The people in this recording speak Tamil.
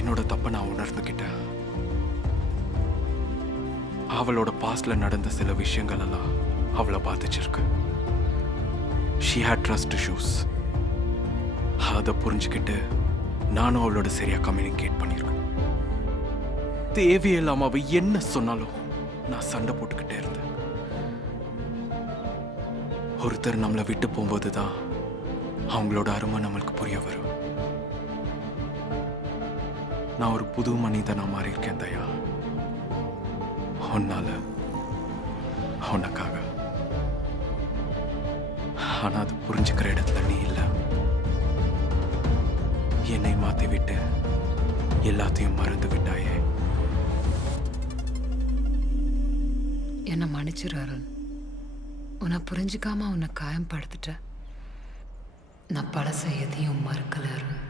என்னோட தப்ப நான் உணர்ந்துக்கிட்டேன். அவளோட பாஸ்ட்ல நடந்த சில விஷயங்கள் எல்லாம் அவளை பாதிச்சிருக்கு. She had trust issues. அதை புரிஞ்சுக்கிட்டு நானும் அவளோட சரியா கம்யூனிகேட் பண்ணியிருக்கேன். தேவையில்லாம அவ என்ன சொன்னாலும் நான் சண்டை போட்டுக்கிட்டே இருந்தேன். ஒருத்தர் நம்மளை விட்டு போகும்போதுதான் அவங்களோட அருமை நம்மளுக்கு புரிய வரும். நான் ஒரு புது மனிதனா மாறி இருக்கேன் தயா, உன்னால, உனக்காக. ஆனா அது புரிஞ்சுக்கிற இடத்துல நீ இல்ல. என்னை மாத்தி விட்டு எல்லாத்தையும் மறந்து விட்டாயே. என்னை மன்னிச்சிரு அருண். உன்னை புரிஞ்சுக்காம உன்னை காயம் படுத்துட்ட. நான் பழச எதையும் மறக்கல அருண்.